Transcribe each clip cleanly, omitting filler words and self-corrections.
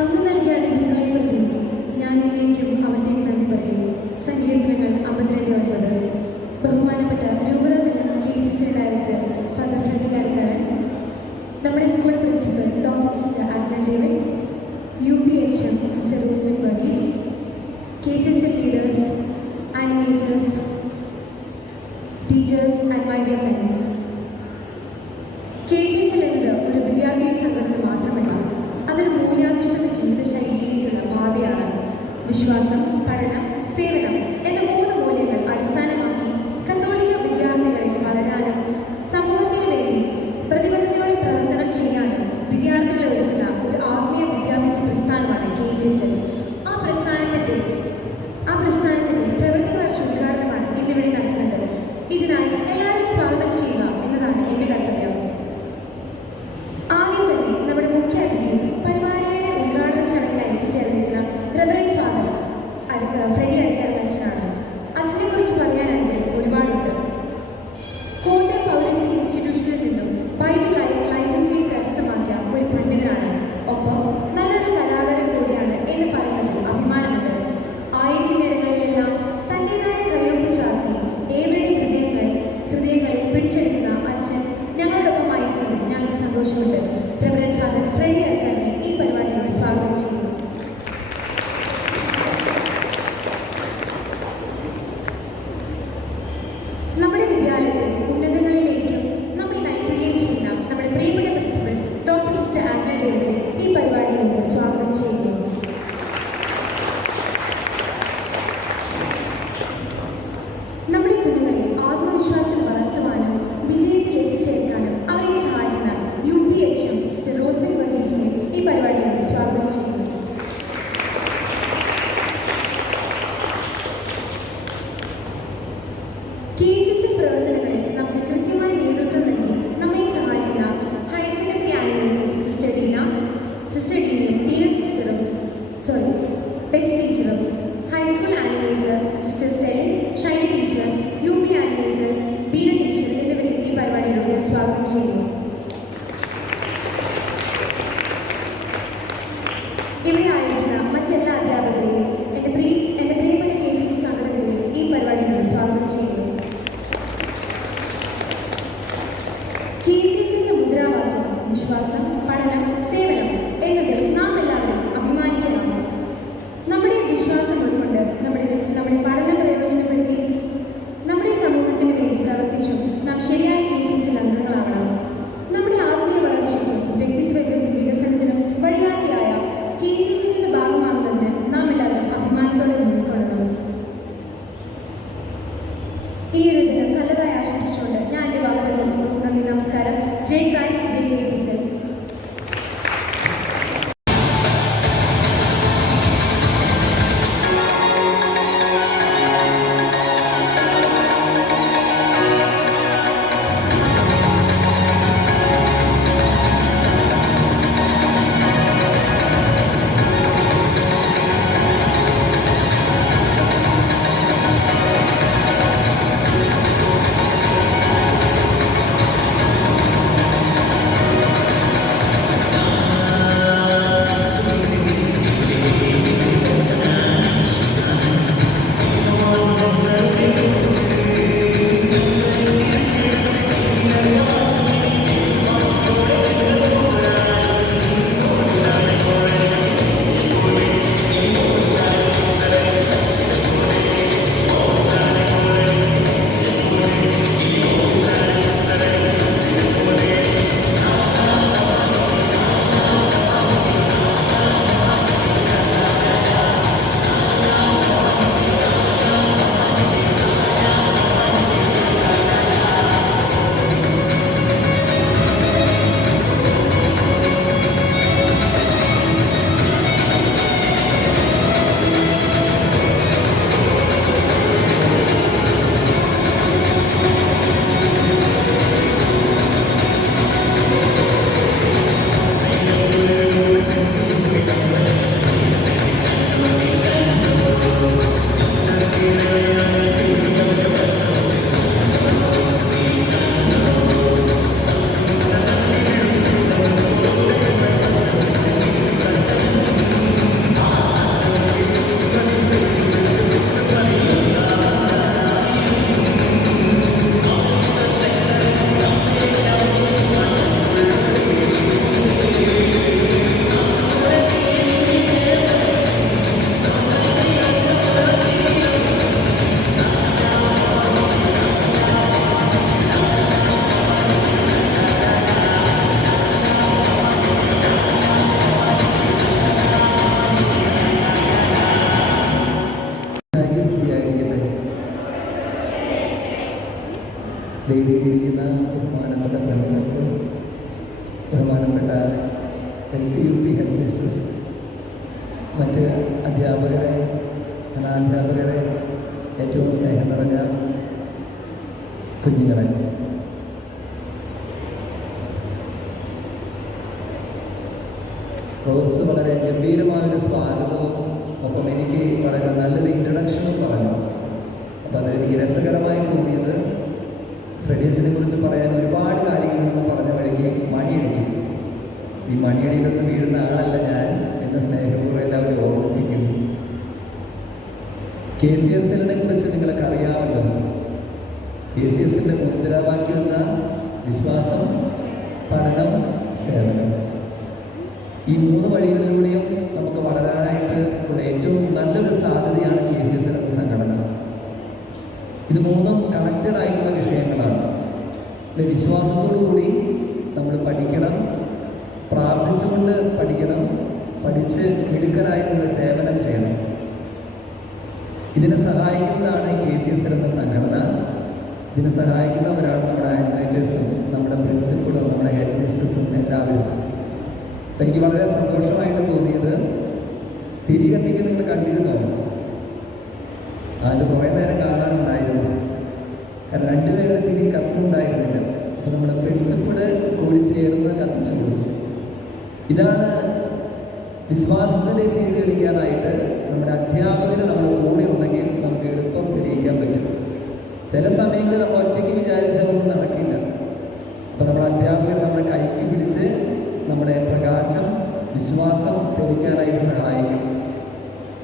അങ്ങ് നൽകിയ അനുഗ്രഹങ്ങളെ പ്രതി ഞാൻ എന്നേക്കും അവൻ്റെയും നന്ദി പറയുന്നു. സങ്കീർത്തനങ്ങൾ 52:9. ബഹുമാനപ്പെട്ട രൂപതയിലുള്ള KCC ഡയറക്ടർ ഫാദർ ഫ്രെഡി അരിക്കാരൻ, നമ്മുടെ school principal doctor sister Agna David, UPHM sister Rosmin Varghese, KCC leaders, animators, teachers and my dear friends. KCC എന്നത് ഒരു വിദ്യാർത്ഥി സംഘടന മാത്രമല്ല, അതൊരു മൂല്യാധിഷ്ഠിത ജീവിതശൈലിയിലേക്കുള്ള പാതയാണ്. വിശ്വാസം, പഠനം, സേവനം എന്ന 3 മൂല്യങ്ങൾ അടിസ്ഥാനമാക്കി കത്തോലിക്ക വിദ്യാർത്ഥികളിൽ വളരാനും സമൂഹത്തിന് വേണ്ടി പ്രതിബദ്ധതയോടെ പ്രവർത്തനം ചെയ്യാനും വിദ്യാർത്ഥികളെ ഒരുക്കുന്ന ഒരു ആത്മീയ വിദ്യാഭ്യാസ പ്രസ്ഥാനമാണ് KCC. ആ പ്രസ്ഥാനത്തിന്റെ പ്രവൃത്തി വർഷ ഉദ്ഘാടനമാണ് ഇന്നിവിടെ നടക്കുന്നത്. ഇതിനായി എല്ലാവരും സ്വാഗതം ചെയ്യുക എന്നതാണ് എന്റെ കർത്തവ്യം. ആദ്യം തന്നെ നമ്മുടെ മുഖ്യ അതിഥി പരിപാടിയുടെ ഉദ്ഘാടന ചടങ്ങിനായി എത്തിച്ചേർന്നിരുന്ന റെവറൻഡ് ഫാദർ ഫ്രെഡി അരിക്കാരൻ അച്ഛനാണ്. അച്ഛനെ കുറിച്ച് പറയാനാണെങ്കിൽ ഒരുപാടുണ്ട്. കോട്ടയം പൗരസ്ത്യ ഇൻസ്റ്റിറ്റ്യൂഷനിൽ നിന്നും ബൈബിൾ ലൈസൻസിംഗ് കരസ്ഥമാക്കിയ ഒരു പണ്ഡിതനാണ്. ഒപ്പം നല്ലൊരു കലാകാരൻ കൂടിയാണ് എന്ന് പറയുന്നത് അഭിമാനമുണ്ട്. ആയിരത്തിനിടങ്ങളിലെല്ലാം തന്റേതായ കയ്യൊപ്പ് ചാർത്തി ഏവരുടെയും ഹൃദയങ്ങളെ പിടിച്ചെടുക്കുന്ന അച്ഛൻ ഞങ്ങളോടൊപ്പമായിരുന്നതിൽ ഞങ്ങൾക്ക് സന്തോഷമുണ്ട്. റെവറൻഡ് ഫാദർ ഫ്രെഡി അരിക്കാരനെ ഈ പരിപാടിയോട് സ്വാഗതം ചെയ്യുന്നു. നമ്മുടെ വിദ്യാലയത്തിൽ ഉന്നതങ്ങളിലേക്കും നമ്മെ നയിക്കുകയും ചെയ്യുന്ന നമ്മുടെ പ്രിയപ്പെട്ട പ്രിൻസിപ്പൽ ഡോക്ടർ സിസ്റ്റർ ആഗ്ന ഡേവിഡിനെ ഈ പരിപാടിയിലേക്ക് സ്വാഗതം ചെയ്യുന്നു. നമ്മുടെ കുഞ്ഞുങ്ങളെ ആത്മവിശ്വാസം വളർത്തുവാനും വിജയത്തിൽ എത്തിച്ചേർക്കാനും അവരെ സഹായിക്കുന്ന UPHM സിസ്റ്റർ റോസ്മിൻ വർഗീസിനെ ഈ പരിപാടിയിലേക്ക് സ്വാഗതം ചെയ്യുന്നു. KCC പ്രവർത്തനങ്ങളിൽ നമുക്ക് കൃത്യമായി നേതൃത്വം നൽകി നമ്മെ സഹായിക്കുന്ന ഹയർ സെക്കൻഡറി ആനിമേറ്റേഴ്സ് സിസ്റ്റർ ഡീനയും ബെസ്റ്റ് ടീച്ചറും, high school animator sister Celine, Shiny teacher, UP animator Beena teacher എന്നിവരെ ഈ പരിപാടിയിലൂടെ സ്വാഗതം ചെയ്യുന്നു. ഇവിടെ ആയിരിക്കുന്ന മറ്റെല്ലാ അധ്യാപകരെയും എൻ്റെ പ്രിയപ്പെട്ട KCC സംഘടനകളെയും ഈ പരിപാടിയിലൂടെ സ്വാഗതം ചെയ്യുന്നു. KCCയുടെ മുദ്രാവാക്യം വിശ്വാസം, പഠനം, സേവനം എന്നതിൽ നാം എല്ലാവരും അഭിമാനിക്കണം. നമ്മുടെ വിശ്വാസം ഉൾക്കൊണ്ട് നമ്മുടെ പഠനം പ്രയോജനപ്പെടുത്തി നമ്മുടെ സമൂഹത്തിന് വേണ്ടി പ്രവർത്തിച്ചു നാം ശരിയായ KCC അംഗങ്ങളാവണം. നമ്മുടെ ആത്മീയ വളർച്ചയ്ക്കും വ്യക്തിത്വ വികസനത്തിനും വഴികാട്ടിയായ KCC വേദിയിലിരിക്കുന്ന ബഹുമാനപ്പെട്ട പ്രിൻസിപ്പൽ, ബഹുമാനപ്പെട്ട LP-UP ഹെഡ് മിസ്ട്രസ്, മറ്റ് അധ്യാപകരെ, അനാധ്യാപകരെ, ഏറ്റവും സ്നേഹം നിറഞ്ഞ കുഞ്ഞുങ്ങളെ, റോസ് വളരെ ഗംഭീരമായൊരു സ്വാഗതവും ഒപ്പം എനിക്ക് വളരെ നല്ലൊരു ഇൻട്രഡക്ഷനും പറഞ്ഞു. അപ്പം അത് എനിക്ക് രസകരമായി തോന്നിയത്, ഫ്രെഡീസിനെ കുറിച്ച് പറയാൻ ഒരുപാട് കാര്യങ്ങളൊന്നും പറഞ്ഞ വഴിക്ക് മണിയടിച്ചു. ഈ മണിയടിയിലൊന്നും വീഴുന്ന ആളല്ല ഞാൻ എന്ന സ്നേഹപൂർവ്വം എല്ലാവരും ഓർമ്മിപ്പിക്കുന്നു. KCSLനെ കുറിച്ച് നിങ്ങൾക്ക് അറിയാമല്ലോ. KCSLന്റെ മുദ്രാവാക്യം എന്ന വിശ്വാസം, പഠനം, സേവനം. ഈ 3 വഴികളിലൂടെയും നമുക്ക് വളരാനായിട്ട് ഉള്ള ഏറ്റവും നല്ലൊരു സാധ്യതയാണ് KCSL എന്ന സംഘടന. ഇത് 3ഉം കണക്റ്റഡ് ആയിട്ടുള്ള വിഷയങ്ങളാണ്. വിശ്വാസത്തോടു കൂടി നമ്മൾ പഠിക്കണം, പ്രാർത്ഥിച്ചുകൊണ്ട് പഠിക്കണം, പഠിച്ച് മിടുക്കനായി നമ്മൾ സേവനം ചെയ്യണം. ഇതിനെ സഹായിക്കുന്നതാണ് KCSL എന്ന സംഘടന. ഇതിനെ സഹായിക്കുന്നവരാണ് നമ്മുടെ അഡ്വൈറ്റേഴ്സും, നമ്മുടെ പ്രിൻസിപ്പളും, നമ്മുടെ ഹെഡ് മിസ്ട്രസും എല്ലാവരും. എനിക്ക് വളരെ സന്തോഷമായിട്ട് തോന്നിയത്, തിരികെത്തിക്ക് നിങ്ങൾ കണ്ടിരുന്നോ? അത് കുറേ നേരം കാണാനുണ്ടായിരുന്നു. കാരണം 2 പേരെ തിരി കത്തുന്നുണ്ടായിരുന്നില്ല. അപ്പോൾ നമ്മുടെ പ്രിൻസിപ്പള് കൂടിച്ചേർന്ന് കത്തിച്ചു കൊടുത്തു. ഇതാണ് വിശ്വാസത്തിൻ്റെ തിരി തെളിക്കാനായിട്ട് നമ്മുടെ അധ്യാപകർ നമ്മുടെ കൂടെ ഉണ്ടെങ്കിൽ നമുക്ക് എളുപ്പം തെളിയിക്കാൻ പറ്റും. ചില സമയങ്ങളിൽ നമ്മൾ ഒറ്റയ്ക്ക് വിചാരിച്ചതൊന്നും നടക്കില്ല. അപ്പോൾ നമ്മുടെ അധ്യാപകർ നമ്മുടെ കൈക്ക് പിടിച്ച് നമ്മുടെ പ്രകാശം, വിശ്വാസം തെളിക്കാനായിട്ട് സഹായിക്കും.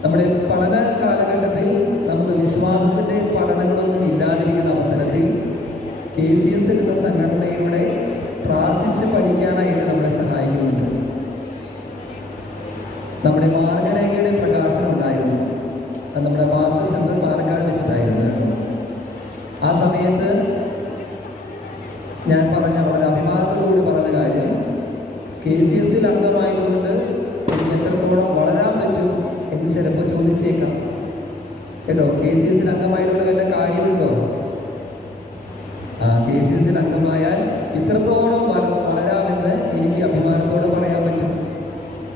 നമ്മുടെ പഠന കാലഘട്ടത്തിൽ നമുക്ക് വിശ്വാസത്തിൻ്റെ പഠനങ്ങളൊന്നും ഇല്ലാതിരിക്കുന്ന അവസരത്തിൽ KCSL എന്ന സംഘടനയുടെ പ്രാർത്ഥിച്ച് പഠിക്കാനായിട്ട് നമ്മളെ സഹായിക്കുന്നുണ്ട്. നമ്മുടെ മാർഗരേഖയുടെ പ്രകാശനം ഉണ്ടായിരുന്നു. അത് നമ്മുടെ മാസ്റ്റർ സെൻട്രൽ മാർഗാട് വെച്ചിട്ടായിരുന്നു. ആ സമയത്ത് ഞാൻ വളരെ അഭിമാനത്തോടുകൂടി പറഞ്ഞ കാര്യം, KCSL അംഗമായതുകൊണ്ട് എനിക്ക് എത്രത്തോളം വളരാൻ പറ്റും എന്ന് ചിലപ്പോൾ ചോദിച്ചേക്കാം കേട്ടോ. KCSL അംഗമായതുകൊണ്ട് വല്ല കാര്യമുണ്ടോ? KCSL അംഗമായാൽ ഇത്രത്തോളം വളരാമെന്ന് എനിക്ക് അഭിമാനത്തോടെ പറയാൻ പറ്റും.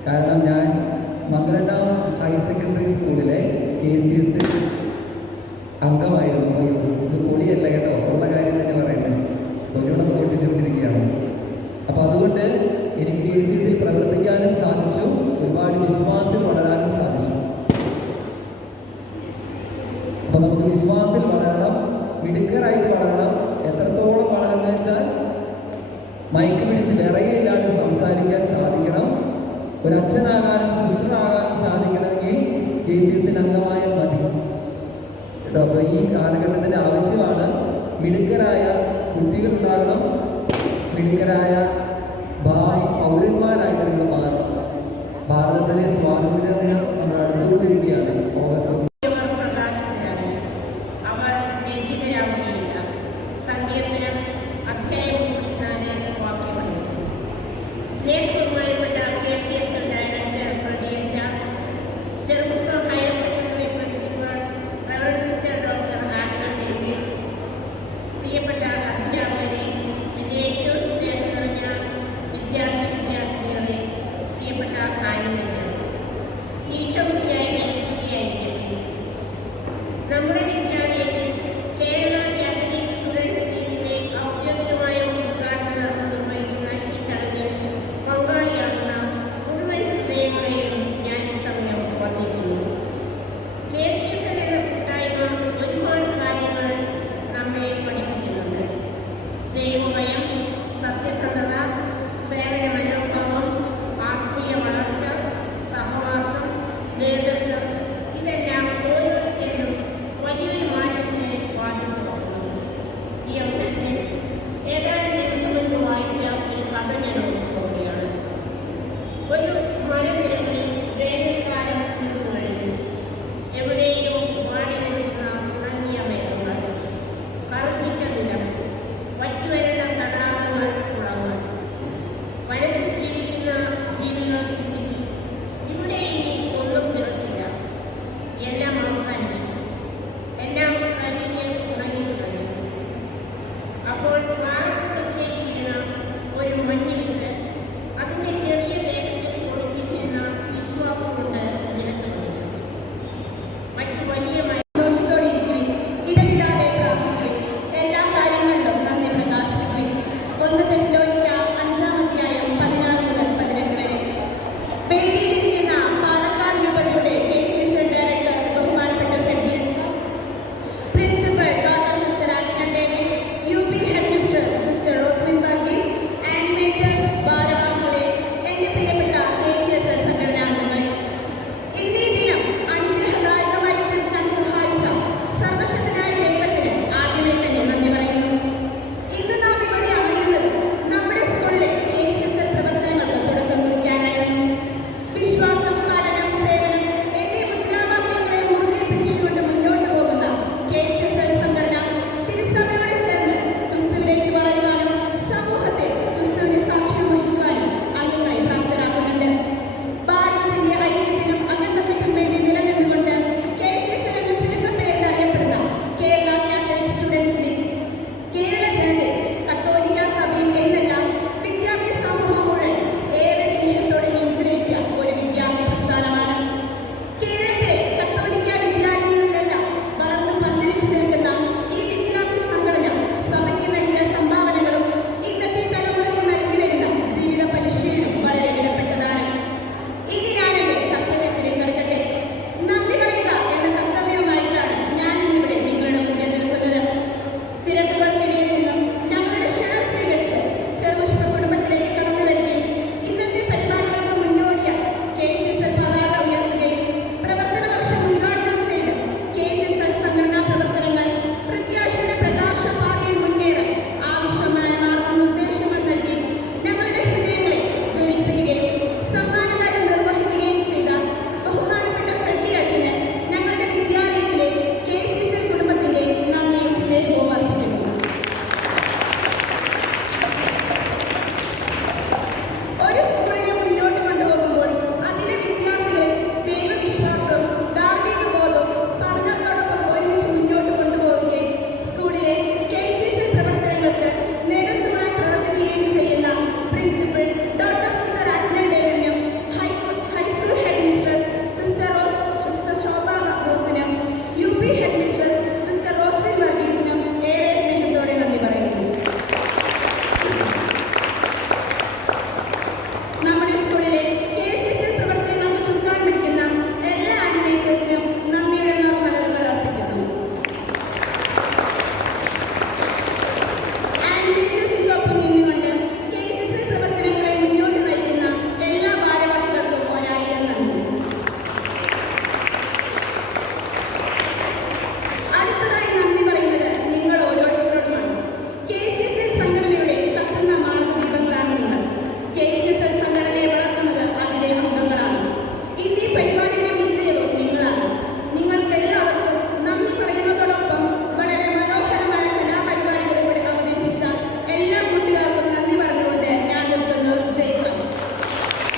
കാരണം ഞാൻ മംഗലം ഹയർ സെക്കൻഡറി സ്കൂളിലെ KCSL അംഗമായിരുന്നു. ഇത് പൊടിയല്ല കേട്ടോ, ഉള്ള കാര്യം തന്നെ പറയുന്നത്. ഒരുപാട് ഓടിച്ചുകൊണ്ടിരിക്കുകയാണ്. അപ്പോൾ അതുകൊണ്ട് എനിക്ക് KCSL പ്രവർത്തിക്കാനും സാധിച്ചു, ഒരുപാട് വിശ്വാസത്തിൽ വളരാനും സാധിച്ചു. അപ്പോൾ നമുക്ക് വിശ്വാസത്തിൽ വളരണം, മിടുക്കരായിട്ട് വളരണം. എത്രത്തോളം വളരണം വെച്ചാൽ മൈക്ക് പിടിച്ച് വിറയില്ലാതെ സംസാരിക്കാൻ സാധിക്കണം. ഒരു അച്ഛനാകാനും സിസ്റ്ററാകാനും സാധിക്കണമെങ്കിൽ KCSL അംഗമായാൽ മതി കേട്ടോ. അപ്പോൾ ഈ കാലഘട്ടത്തിൻ്റെ ആവശ്യമാണ്. മിടുക്കരായ കുട്ടികളുണ്ടാകണം, മിടുക്കരായ ഭാവി പൗരന്മാരായിട്ട് നിങ്ങൾ മാറണം. ഭാരതത്തിലെ സ്വാതന്ത്ര്യ ദിനം നമ്മൾ അടുത്തുകൊണ്ടിരിക്കുകയാണ്. August Bueno,